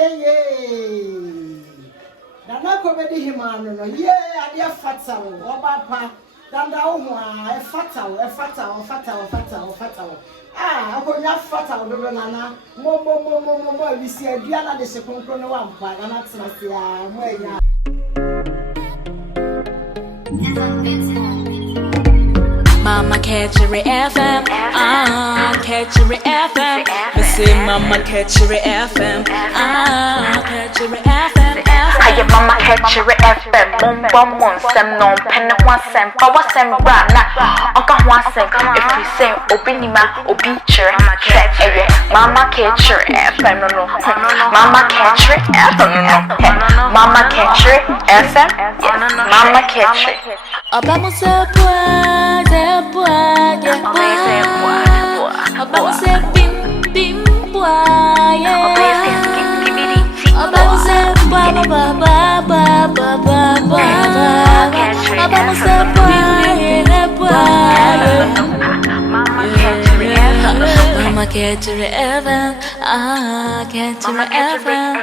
say ye. Nana comedy him on ye adia fatal obapa danda ohwa fatal ah akonya fatal do nana mo we see aduana de se konkro no wampa nana tena se a mo anya Mama catch your FM, catch your FM. Me say Mama catch your FM, catch your FM. Aye mama catch your FM, mum sem no pen one sem, power sem brana. Onka one sem, if you say obinima, obi chere, mama catch your FM no. Mama catch your FM, mama catch your FM, mama catch your. Obama say boy, Obama say bim boy, Obama say ba. Obama say boy. Mama catch your FM, catch your FM.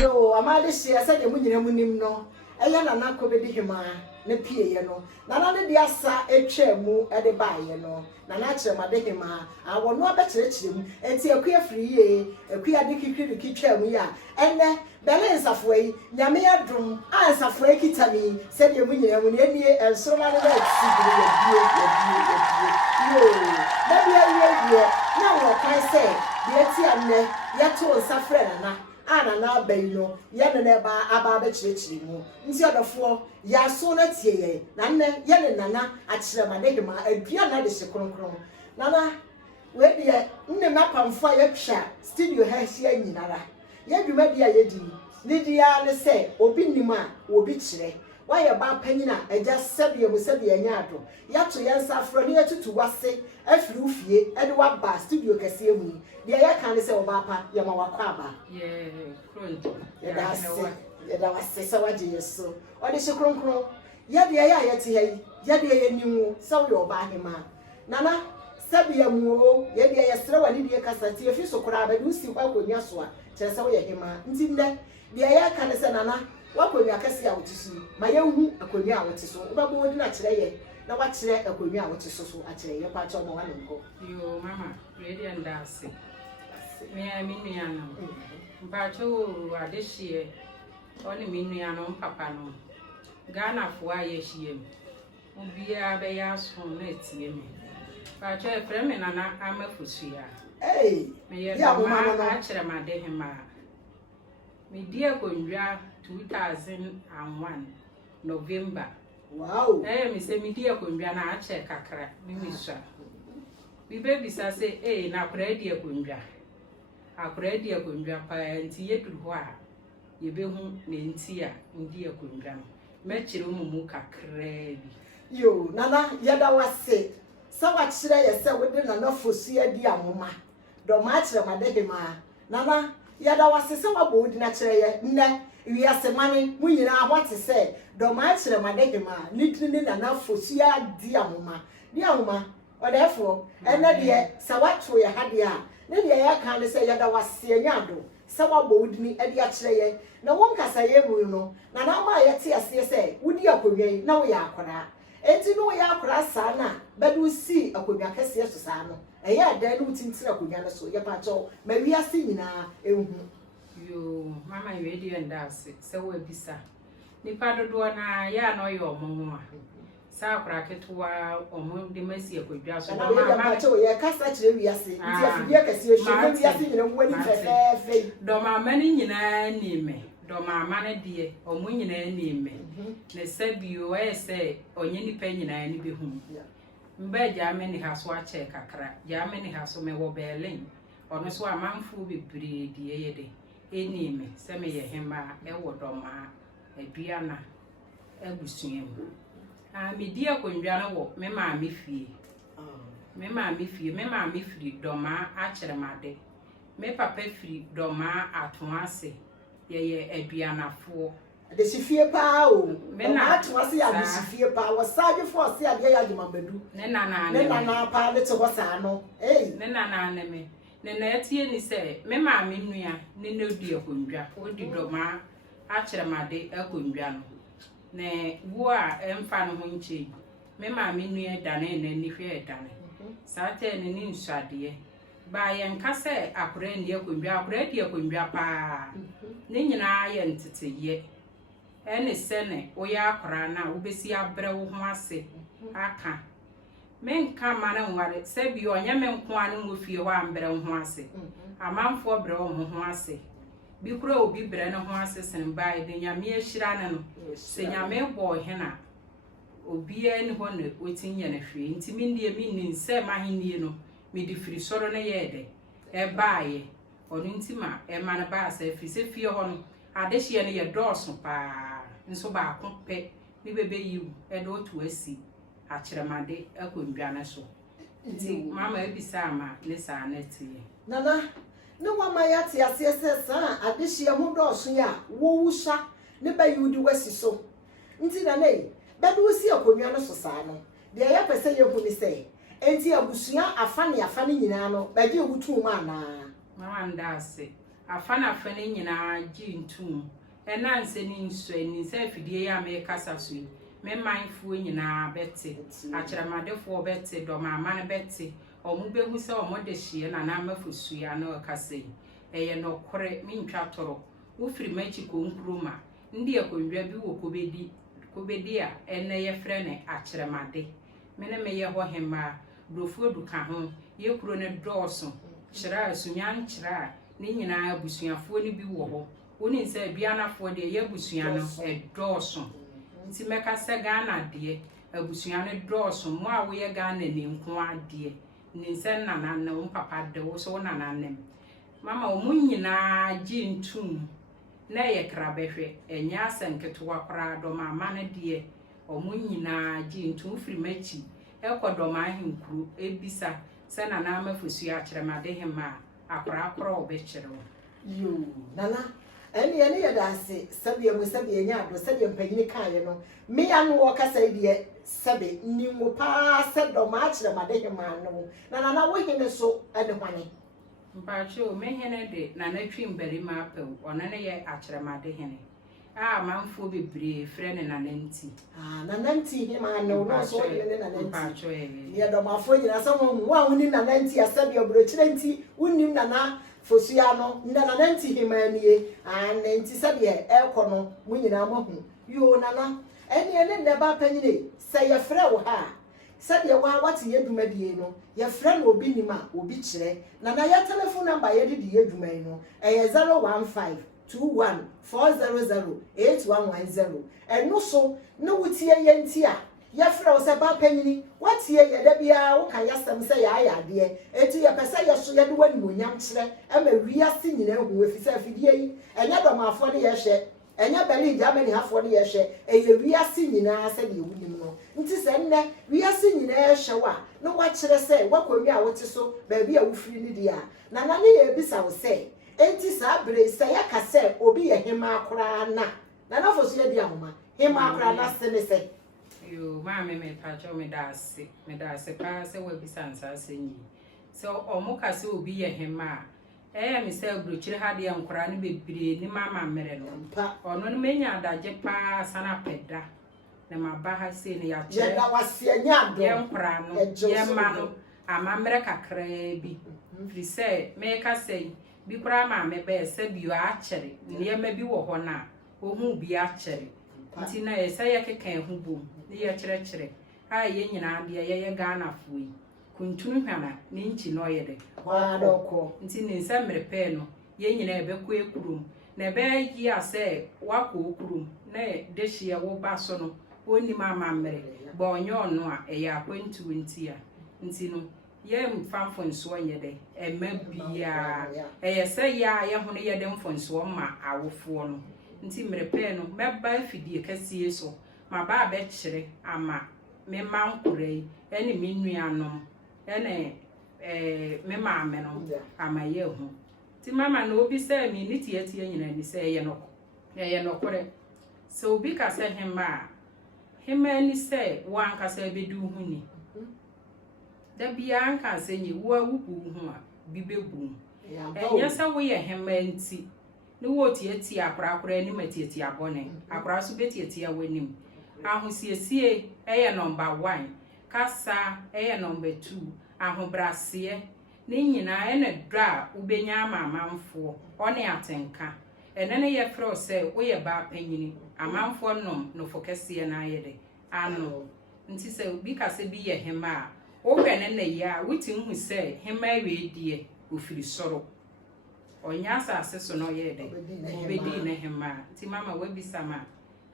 yo amade sia say de munyina munim no eya nana kobedi hima ne pieye no nana de dia sa etwa mu de baaye no nana kire made hima awono abekire mu enti akua free ye akua de kikiri kitwa mu ya enne balance afoi nyame adum ansafoi kitami se de munyina mu ne nie ensoma ne ba tsigiri yo da bia na wo kan se de ti anne ya to safre nana ana na abaino ya ne ba aba ba chirechiri mu nti odofo ya so na tie ye na nne ye ne nana a kire ma de ma adua na de hekronkron nana we de nne mapamfo ya twa studio ha hia nyinara ya dwuma dia ye di ni dia ne se obi nima obi kire why ba panyina eja sebie mu sebie nya ado ya to ye nsafro ne tutu wase afiri ufie e de wa ba studio kase mu dia ya kan se oba pa ya ma wakwa aba ya da wase se waje yeso o de hekronkron ya dia ya te hai ya dia ya nimu se wo oba hema nana sebie mu o ya dia ya sere wani dia kasati efi so kura ba du si kwa konya so a kire se wo ye hema nti nne dia ya kan se nana wakonya kase a wotisu ma yehu akonya a wotisu ubabo wodi na kire ye na wa kire akonya a wotisu so a kire ye pa cha mo wane nko yo mama ready and dance me nua no mpa cho adehie oni me nua no papa no Ghana fo aye hie mu obia be ya so na etie me pa cho e frame na na amafusua me ye mama no a kire ma de hema me die konwa 2001 November. Wow. Me say me dia konwa na ache kakra me misha. We baby say na akra dia konwa. Akra dia konwa pa nti yeduru ho a ye behu na nti a ndia konwa. Me kire mu kakra bi. Yo, nana yada wase. Sawa kire ye se wode nana fosu adi amoma. Do ma kire ma de ma. Nana yada wase se wa bo di na kire ye nne wi asemane munyina ahwate se do ma kire ma de ma nitini nana fosu adi amoma. Di amoma o therefore ene de sawato ye hade a ne de ya kan se yada wase anya do se wa bo di ni adi a kire ye na won kasa ye mu no na na ma ye te ase se wudi akonwe na wo ya akora enti no ya akora sa na bedu si akonwa kase so sa no eye adan no tintira akonwa no so ye pa cho ma wi ase nyina ehu yo mama you ready and dance se we bisa ni padodo na ya no yo omo a sa akora ketewa omo de masi akodwa so na mama cho ye kasa kire wi ase nti afidie kase o hye wi ase nyina mo ni fefe do mama ni nyina ni me do mama ne de omo nyina ni me ne sabio se onye ni pa nyina ni be hu mba ja me ni haso a che kakra ja me ni haso me wo Berlin ono so amanfu bebre die ye de eni me se me ye hema e wo do ma aduana abusuem me di akondwa no wo me ma me fie me ma me firi do ma a kire made me papa firi do ma atoase ye aduanafo de sifie pa o me na atoase ya de sifie pa wo saje fo se ade ya de mabadu ne nana pa de to ho sa no ne nana ne me ne na etie ni se me ma me nua ne na odi akondwa odi doma a kire made akondwa no ne wo a emfa no ho nche me ma me nua dane na ni hwe dane sa te ne ni nsuade ba ye nka se akora ni akondwa akora di akondwa pa ne nyina ye nteteye ene se ne wo ya akora na wo besi abre wo ho ase aka menka mana nware se bi onye me nko anu ngo fie ho ambre ho ase amanfo bre ho ase bi kura obi bre ne ho ase sen bai de nyame ahira ne no se nyame bo hena obi ani ho ne otinye na hwe ntimi ndie mi ni nse mahenie no mi di firi soro ne yede e baaye onu ntima e mana ba se firi se fie ho no adehie ne ye dooso pa nso ba akope ni bebe yiwu e do to asi achiremade akondwa na so nti mama ebisa ma ne sa na tie nana ne wama ya te ase sa adehie ho dooso ya wo wusha ne ba yudi wasi so nti na nei bedu si akondwa no so sa no de ya pese ye hu ni se enti abusua afane nyina no ba je wutu ma na mama ndase afane nyina ji ntum ena nse ni nso ni se fidie ya me kasa so me manfo nyina bete acheremadefo bete do mama ne bete omu behu se omo de hie na na mafosua na kasa eye no kore mi ntwa toro wo firi machi konkroma ndi akondwa bi wo kobedi a ene ye frɛ ne acheremade mene me ye ho hema brofo du ka ho ye kuro ne dɔɔso kyerɛ asunya nkyerɛ ne nyina abusuafo ne bi wo ho woni nse bianafo de ye abusua no dɔɔso nti meka se Ghana de abusua ne dɔɔso mo a wo ye Ghana ne nko ade ne nse nana na wo papa de wo so nana nem mama wo mu nyina gi ntum na ye krabehwe enya asenketo wakora do mama ne de o mu nyina gi ntum firi machi ekodo ma ahinkuru ebisa se nana amafosu akyeremade hema akora obekere yo nana ene ye dase sabe mu sabe nya do sabe mpanyini kaye no me anu wo kasa de sabe ni wo pa se do ma akyeremade hema no nana wo hene so ene hwane mpacho me hene de nana twimbari ma apel ona ne ye akyeremade hene manfo bebre frɛ ne nananti nananti hema no no so ne nananti ye do mafo nyina so wo ahuni nananti asabe obrokyire nti wunnim nana fosua no nananti hema nie nanti sabe ekɔ no mu nyina mahu yo nana ene ne ba panyine sɛ ye frɛ wo ha sabe wa wate ye dumadie no ye frɛ no obi nima obi kyerɛ nana ya telephone number ye de ye dumai no 015 21400811 eno so no wutie ye nti a ye frɛ wo se ba panyini watie ye da bia wo kan yasem se ya ade eti ye pese ye so ye de wani monyam kyerɛ ama wiase nyina hu efisa afidie yi enya domafo ne ye hwɛ enya beli Germany hafo ne ye hwɛ eye wiase nyina se de wunim no nti se nne wiase nyina ye hwɛ wa no wa kyerɛ se wakomi a wote so ba bia wo firi ni dia na na ne ye bisa wo se enti sa bre se ya kase obi ye hema akora na fosu ye dia homa hema akora na se ne se yo ma me pacho me da se pa se we bisansa se nyi so omo kase obi ye hema me se brochire ha de ankora ne bebre ni mama mere no ono ne menya adagye pa sana peda na maba ha se ne ya ye da wase anya do ye ankora no ye ma no amamre kakra bi firi se me ka se bi kura ma me be se bi a kyere ne ma bi wo ho na ohun bi a kyere nti na ye se ye kekan hu bom ne ye kyere a ye nyina de ye Ghana fuyi kuntunu hwana ne nchi no ye de wa doko nti ne nsa mrepe no ye nyina ebe ko ekurum na ebe yi ase wako okurum na de hye wo ba so no oni mama mre ba onye ono a ye akwantu nti a nti no ye mfamfo nso nye de ema bia ye se ya ye ho ne ye de mfo nso ma awofo no nti mrepe no meba fidie kasie so ma ba be kyere ama me mankurai ene me nuanom ene me maame no ama ye hu ti mama no obi se mi ni tie nyina ni se ye no kore so obi ka se hema ni se wan ka se bedu hu ni da bia anka se nyi wo awubu hu a bibegum Yeah, enya sa wo ye hema nti ne wo tie akora ni matietie abone akora so betietie awanim ahosiesie eye number 1 kasa eye number 2 ahobrase ne nyina ene dra ubenya amamfo one atenka enene ye fro se wo ye ba panyini amamfo nom no fokese na ayede ano nti se bi kase bi ye hema wo hwene na ya wuti hu se hema we die ofiri soro onya asase so no ye de obedi na hema nti mama wabisama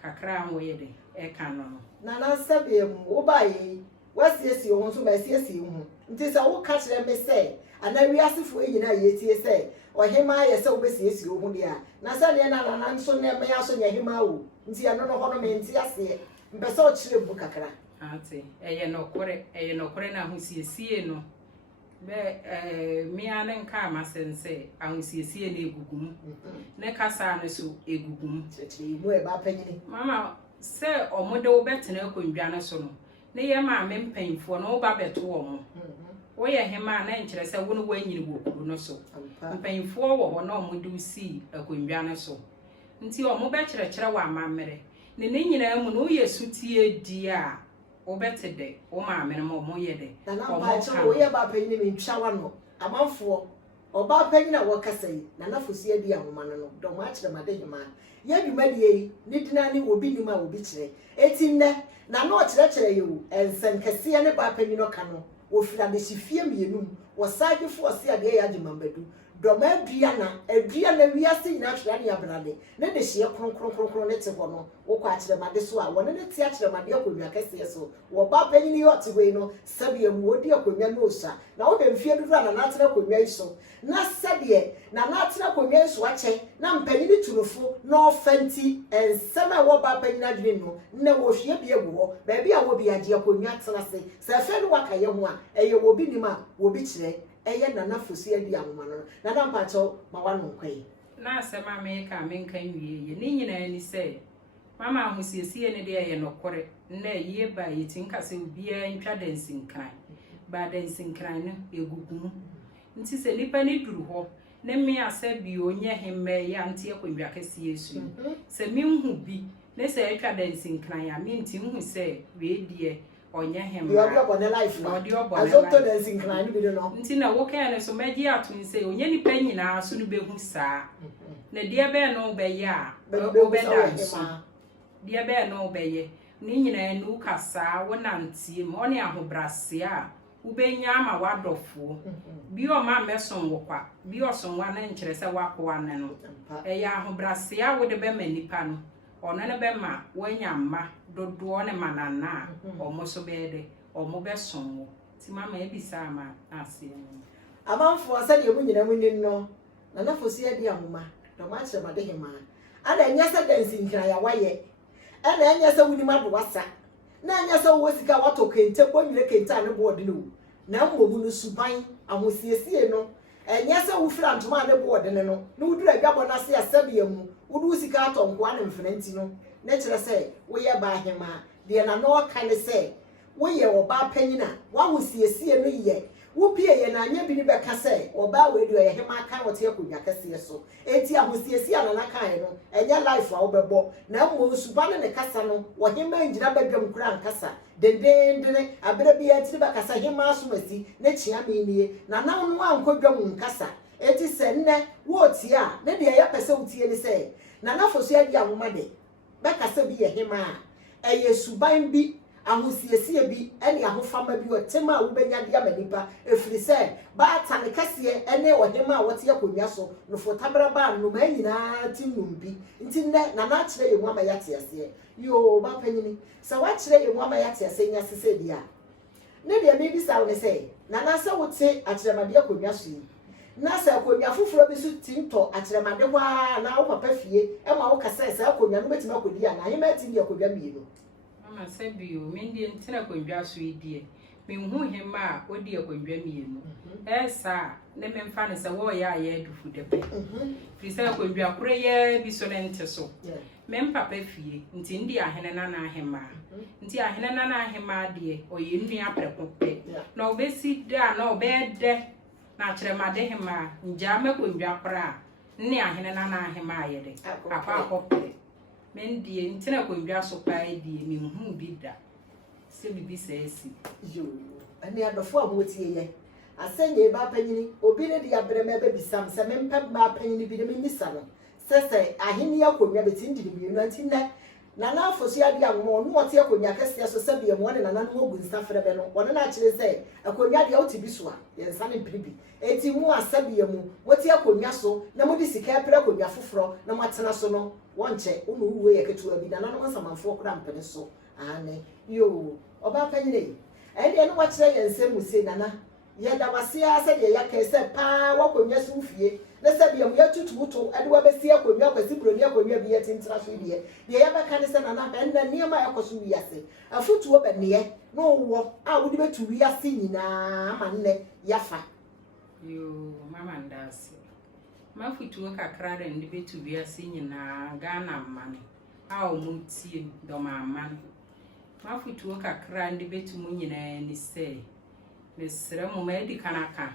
kakra wo ye de e kan no na na sabem wo baye wasiesi wo so ba siesi hu nti se wo ka kire me se ana wiasefo enyina yetie se ohema ye se wo be siesi wo hu dia na se ne na nso ne me aso nya hema wo nti ano no ho no me nti ase mpese o kire bu kakra ate eye no kore na ahosiesie no be mi ane nka amasense ahosiesie na egugum ne kasa no so egugum tete mu e ba panyini mama se omode wo betena akondwa no so no ne ye ma me mpanfo no wo ba beto wo mo wo ye hema na nkyere se wo no wanyini wo kuru no so mpanfo wo ho na omode usi akondwa no so nti omo be kyerɛkyerɛ wa amamere ne nyina mu no ye sutie di a wo betede wo ma amene mo ye de na ba che wo ye ba panyini me ntwa no amanfo oba panyina wo kasa yi na nafosi adi ahoma no do ma kyerɛ madehima ya dwumadie ni dina ni obi nima obi kyerɛ eti nne na no kyerɛkyerɛ yewu ensem kese ne ba panyino ka no wo fira de sifie mienum wo sagefo ose ade ya agimambadu doma adua na wiase nyina hwera ne abrade ne de hye kronkron ne te ho no wo kwa kyerɛmade so a wone ne te akyerɛmade akonwa kese so wo ba panyini yo te hoi no sabe mu odi akonwa no osa na wo be mfie dudu na na tena akonwa iso na sabe na tena akonwa iso akyɛ na mpanyini turofo na ofanti ensem a wo ba panyina dwene no ne wo hwie bie wo ba bia wo bia agye akonwa tena se se fe no wakaye ho a eye wo bi nima wo bi kyerɛ eye na nafosi adi ahoma no na na mpacho ma wano kwai na asema me ka me nkan wie ye ni nyina ni se mama ahosiesie ne de ye nokore na ye ba yetinka se obia ntwa dansinkan ba dansinkan no egugum nti se nipa ni duru ho ne me asa bi onye hemme ya nte akondwa kase yesu se me hu bi ne se etwa dansinkan ya me nti hu se we die onye hemme you are on the life now azoto dansinkan bi no nti na wo kan ne so magi atun se onye nipa nyina so no behu saa na dia be no be ya o be danso dia be no be ye ni nyina nu kasa wo nantie mo ne ahobrase a wo benya ama wadofo bi o ma meson wo kwa bi o so wa na nkyere se wakwa ne no ya ahobrase a wo de be manipa no ono ne be ma wanya ma dodo ne manana omo so be de omo be son wo ti mama e bisa ama ase amanfo asa de mu nyina munin no na nafosi adi ahoma do ma kyerɛ madehima ada nya sa dansinkira ya waye ana nya sa wuni madu wasa na nya sa wo sika wato kente bonwire kente ane board no na mmomu no suban ahosiesie no enya sa wo fira ntoma ane board ne no na wudura adwabɔ na se asabia mu wudu sika atonko ane mfranti no na kyerɛ sɛ wo ye ba ahema de na no ka ne sɛ wo ye oba panyina wa hosiesie no ye wo pie ye na anya bi ni beka sɛ oba we do ye hema kan wote akonnwa kase so enti ahosiesie ana na kan no enya life a wo bɛbɔ na mo suba ne kasa no wo hema ngira badwam kura nkasa dendendene abere bi antiri bakasa hema asomasi na chia menie na na no ankodwam nkasa eti sɛ nne wo tie a ne de ye pese wo tie ni sɛ na nafoso adi ahoma de bɛkasa bi ye hema a eye suban bi ahosiesie bi ene ahofama bi otema wo benya dia manipa efiri se ba ta ne kase ene ohema a wote akonnwa so no fotabra ba no ma nyina tinum bi nti ne na na kyerɛ ye mu ama yate ase yo ba panyini se wa kyerɛ ye mu ama yate ase nya sese dia ne dia me bi sa wo ne se na na se wote akyerɛmade akonnwa so yi na se akonnwa foforo bi so tinto akyerɛmade kwa na wo papa fie e ma wo kasa se akonnwa no betima akodi ya na hema tindia akonnwa mienu mama sabio mendie ntina akondwa so idie menhu hema a odi akondwa mienu esa ne memfa ne se wo ya ya dufu depe fi se akondwa koro ye bi so ne nte so mempapa fie nti ndi ahene na na ahema nti ahene na na ahema de oye nua prekope na obesi da na obede na kyerɛmade hema ngya mekondwa kora ne ahene na na ahema ayede akɔ mendie ntina kondwa so pa die menhu bi da se bibi se esi yo ani adofo amotie ye asenye ba panyini obi ne dia brema ba bisam se mempa ba panyini bi ne misa no se ahene akonnwa betin di bi no antinne nana afoso ya dia mo no wote akonnwa kase so se bia mo ne nana no ogu nsafre be no wona na kire se akonnwa dia wote bi so a ye nsa ne pribi eti mu asabia mu wote akonnwa so na mo di sika pere akonnwa foforo na matena so no wonche unu uwe ye ketua bi nana no nsamanfo kora mpene so ane yo oba panyine ene no wakire ye nsemu se nana ye da wasia se de ya kese pa wakonnwa so fie na sabia mu yatututo ade wa besi akonnwa kwasi broni akonnwa bi yetintra so die de ya beka ne se nana ba nna niema yakoso wiase afutuo be ne no wo a wodi betu wiase nyina ma nne yafa yo mama ndase mafutuo kakra de ndi betu wiase nyina Ghana mane a omutie do mama mafutuo kakra ndi betu mu nyina ni se mesre mu medi kanaka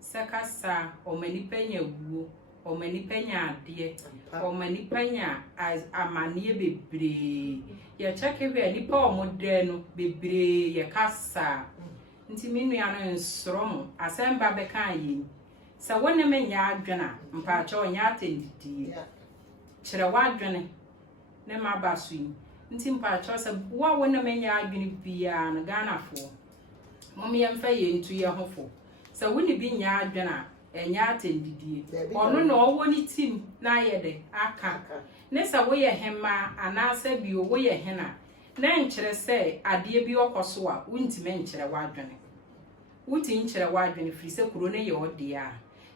sekasa omanipanya wuo omanipanya ade omanipanya amanie bebre ya cheke be nipa omode no bebre ya kasa nti minu ya no nsrom asemba beka yi sa wona menya adwena mpacha onya atendidi kire wadwene ne mabaso yi nti mpacha sa wa wona menya adwene bia no Ghana fo mom yemfa ye ntu ye hofo sa woni bi nya adwena enya atendidie ono na owo ni tim na yede aka ne sa wo ye hema anasa bi wo ye hena na nkyere se ade bi okoso a wuntime nkyere wadwene wuti nkyere wadwene firi se kuro ne ye ode a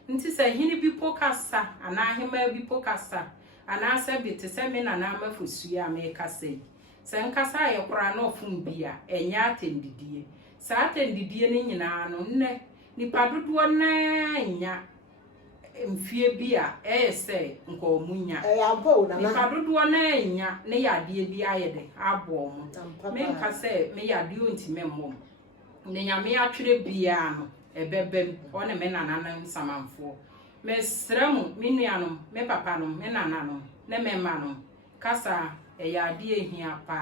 nti sa hini bi pokasa ana hema bi pokasa anasa bi te se me na na mafosu a me kasa yi se nkasa ye kora na ofum bi a enya atendidie sa atendidie ne nyina no nne nipa dodo na nya mfie bi a ese nko munya ampo na nipa dodo na nya ne yade bi ayede abo mo me nka se me yade ontime mmom ne nyame atwere bia no ebebem one me nananan samanfo me sremu me nuanom me papa no me nananom ne me manom kasa yade ehia pa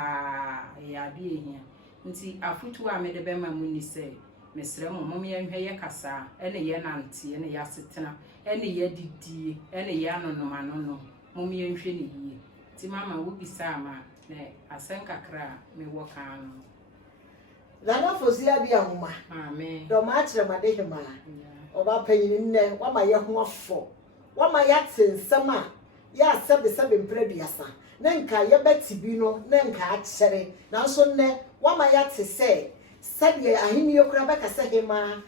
yade ehia nti afutu a me de bema mu ni se mesremu mom ye nhwe kasa ene ye nante ene ye asetena ene ye didie ene ye anonom anono mom ye nhwe ne yie ti mama wo bisa ma ne asenkakra me wo kan nana fosia bi ahoma amen do ma kire made hema oba panyin nne wama ye ho afo wama ya tensem a ya sebe mpreduasa ne nka ye beti bi no ne nka akere nanso nne wama ya te se sabe ahini yokura baka se hema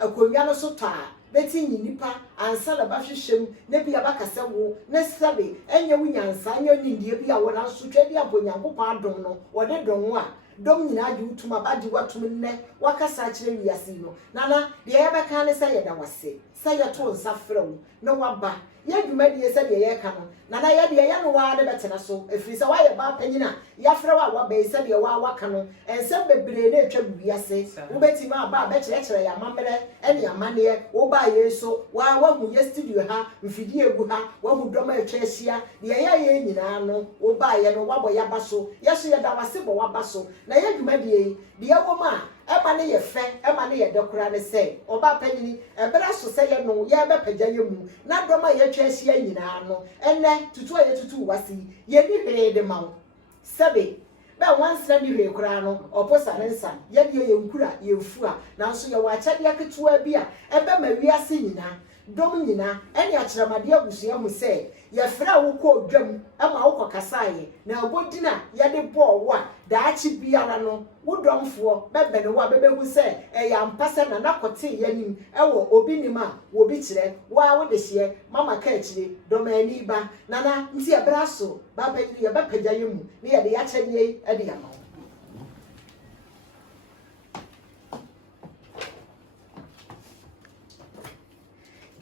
akonwa no so to a beti nyinipa ansa la bahwehwem ne bia baka se wo ne sabe enye wunyansa anya nyindie bia wo na so twadi abonyankopɔ adom no wode dom a dom nyina ade utuma badi watum nne wakasa akire wiase no nana de ye beka ne se ye da wase se ye to nsa frew na waba ye dwuma de se de ye ka no nana ye de ye no wa de betena so efiri se wa ye ba panyina ya frew a wa be se de wa waka no ense bebre na etwa wiase wo betima aba be kire ya mamere ene amane wo ba ye so wa hu ye studio ha mfidi egu ha wa hu dom atwa ahia de ye nyina no wo ba ye no wabɔ ya baso ye so ye da wase bɔ wa baso na ye dwuma de ye wo ma ema ne ye fe ema ne ye dekora ne se oba panyini ebere so se ye no ye be pagya ye mu na dom a ye twa ahia nyina no ene tutu a ye tutu wasi ye ni hwe de mawo sabe be wansra ni hwe kora no oposa rensa ye de ye nkura ye mfu a nanso ye wa kyade aketua bi a ebe ma wiase nyina dom nyina ene akyeremade agusua mu se ye fra wo ko dwam ama wo kokasaye na abodina ye de bo wo a daachi biara no wo domfo bebe ne wo bebehu se ya mpase na nakote yanim ewo obi nima wo bi kire wa wo de hye mama ka kire domani ba nana nti ebraso ba ba ye ba pagya yemu ne ye de ya kyenie e de ya ma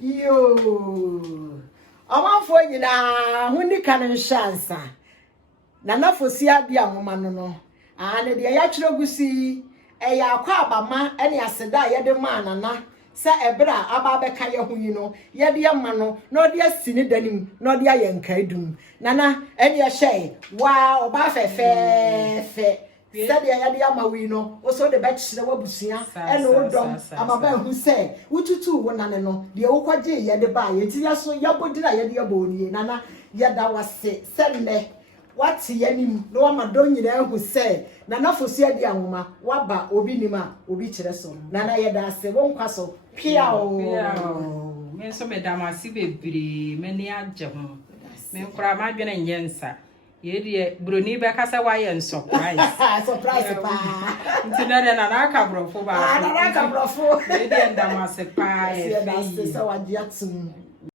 yo amanfo nyina huni kan shansa nana fosia bia homa no ne de ya kyerɛ gusi ya akwa abama ene aseda ye de ma nana sa ebra aba beka ye ho yi no ye de ma no na odi asini danim na odi aye nkaidum nana ene hye wa oba fe said ya de ama wi no o so de bet shire wabusua ene odom amaba hu se wututu wo nane no de wo kwaje ye de ba ye ti ya so ya bodira ye de ya boni nana ya da wase senne wati yanim no wa madon nyina hu se nana fosia de anwoma waba obi nima obi kire so nana ye da se wo nkwa so pia o me so me damasi bebiri me ni agye ho me nkura ma dwene nyensa ye de broni be kasa wa ye surprise surprise pa ntina de na aka brofo ba na aka brofo ye de ndamase pa ye da se sa wa dia tum